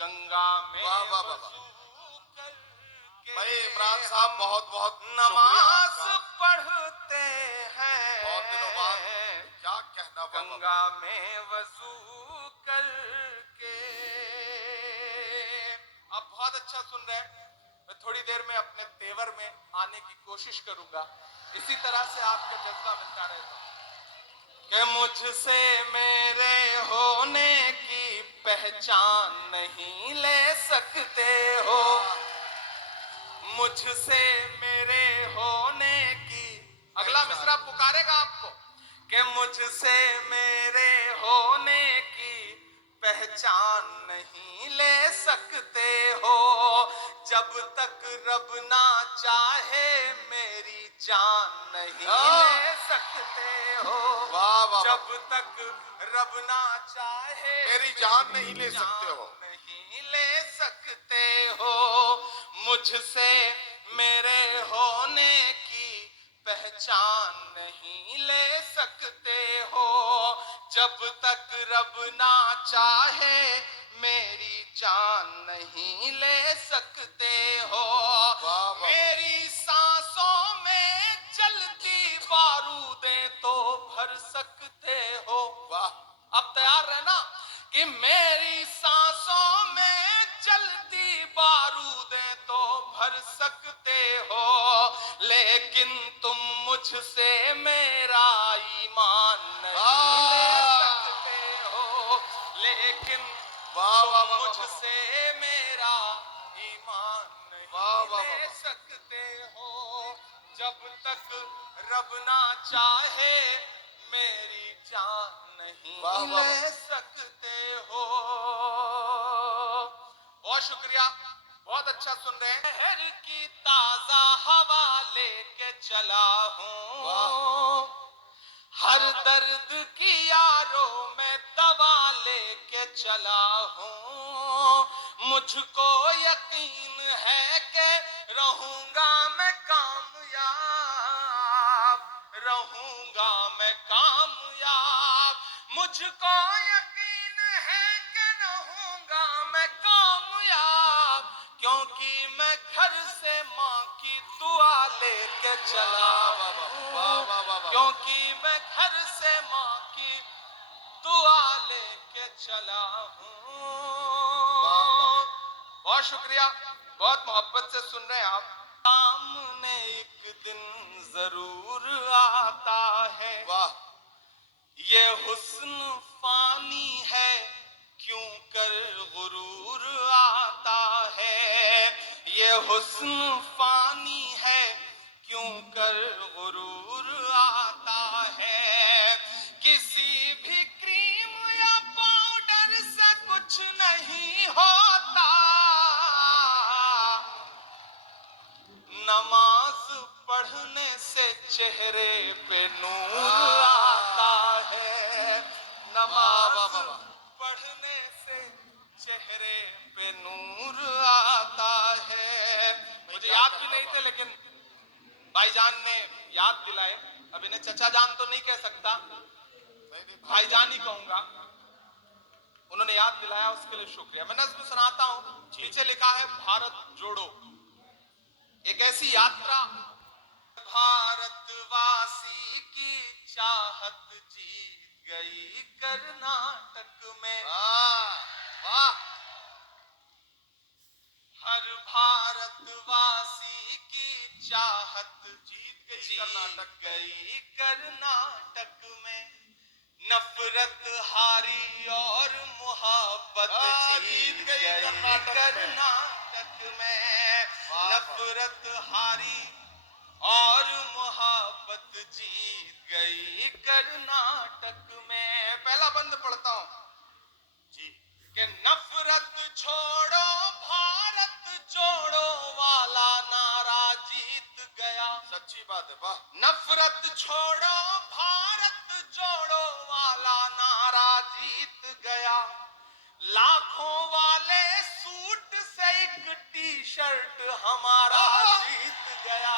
گنگا میں واہ واہ واہ وضو کر کے بھائی عمران صاحب بہت بہت نماز شکریہ پڑھتے ہیں، بہت دنوں بعد کیا کہنا گنگا میں وضو کر کے۔ آپ بہت اچھا سن رہے ہیں، میں تھوڑی دیر میں اپنے تیور میں آنے کی کوشش کروں گا، اسی طرح سے آپ کا جذبہ ملتا رہے گا کہ مجھ سے میرے ہونے کی پہچان نہیں لے سکتے ہو، مجھ سے میرے ہونے کی، اگلا مصرع پکارے گا آپ کو کہ مجھ سے میرے ہونے کی پہچان نہیں لے سکتے ہو، جب تک رب نہ چاہے میری جان نہیں لے سکتے ہو، جب تک رب نہ چاہے میری جان نہیں لے سکتے ہو، نہیں لے سکتے ہو، مجھ سے میرے ہونے کی پہچان نہیں لے سکتے ہو، جب تک رب نہ چاہے میری جان نہیں لے سکتے ہو، میری سانسوں میں چلتی بارودیں تو بھر سکتے ہو، اب تیار رہنا کہ میری سانسوں میں چلتی بارودیں تو بھر سکتے ہو، لیکن تم مجھ سے میرا ایمان نہیں لے سکتے ہو، لیکن تم مجھ سے میرا ایمان نہیں لے سکتے ہو، جب تک رب نہ چاہے میری جان نہیں لے سکتے ہو۔ بہت شکریہ، بہت اچھا سن رہے ہیں۔ شہر کی تازہ ہوا لے کے چلا ہوں، ہر درد کی یاروں میں دوا لے کے چلا ہوں، مجھ کو یقین ہے کہ رہوں گا میں کامیاب، رہوں گا میں کامیاب، مجھ کو یقین ہے کہ رہوں گا میں کامیاب، کیونکہ میں گھر سے ماں کی دعا لے کے چلا ہوں، کیونکہ میں گھر سے ماں کی دعا لے کے چلا ہوں۔ بہت شکریہ، بہت محبت سے سن رہے ہیں آپ۔ سامنے ایک دن ضرور آتا ہے، یہ حسن فانی ہے کیوں کر غرور آتا ہے، یہ حسن فانی ہے کیوں کر غرور آتا ہے، کسی بھی کریم یا پاؤڈر سے کچھ نہیں ہوتا، نماز پڑھنے سے چہرے پہ نور آتا ہے، نماز پڑھنے سے چہرے پہ نور آتا ہے۔ مجھے یاد بھی نہیں تھے لیکن بھائی جان نے یاد دلائے، اب انہیں چچا جان تو نہیں کہہ سکتا، بھائی جان ہی کہوں گا، انہوں نے یاد دلایا، اس کے لیے شکریہ۔ میں نظم سناتا ہوں، پیچھے لکھا ہے بھارت جوڑو، ایک ایسی یاترا، بھارت واسی کی چاہت جیت گئی کرناٹک میں، ہر بھارت واسی کی چاہت جیت گئی کرناٹک میں، نفرت ہاری اور محبت جیت گئی کرناٹک میں، نفرت ہاری اور محبت جیت گئی کرناٹک میں۔ پہلا بند پڑھتا ہوں کہ نفرت چھوڑو بھارت جوڑو والا نعرہ جیت گیا، سچی بات ہے، واہ، نفرت چھوڑو بھارت جوڑو والا نعرہ جیت گیا، لاکھوں والے سوٹ سے ایک ٹی شرٹ ہمارا جیت گیا،